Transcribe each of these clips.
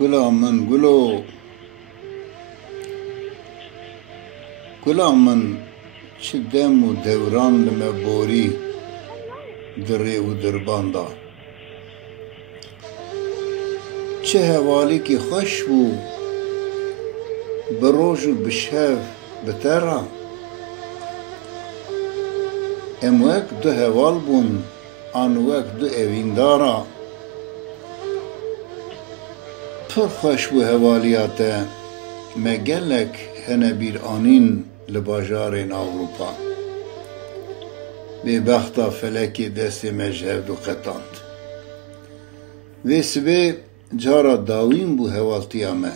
گلا من گلا من چه دم و دوران لما بوری دری و درباندا چه هوالی که خوش بو بروج و بشهف بترا ام وک دو هوال بون آن وک دو اویندارا پر خوش بو هوالیات مگلک هنه بیر آنین لباجارین اوروپا به بختا فلکی دست مجهد و قطاند و سبه جارا داوین بو هوالتیا ما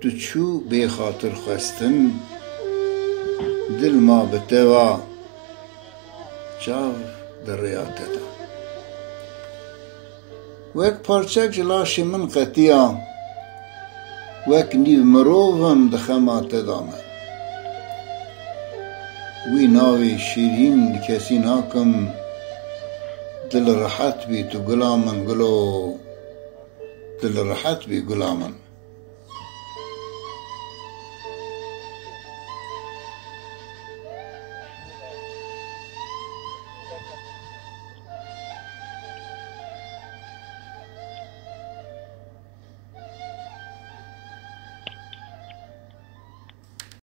تو چو به خاطر خواستن دل ما بتوا چاو در ریاته دا وک پارچک جلاشی من قطیا وک نیو مروفم دخمات دامه وی ناوی شیرین کسی ناکم دل راحت بی تو گلامن گلو دل راحت بی گلامن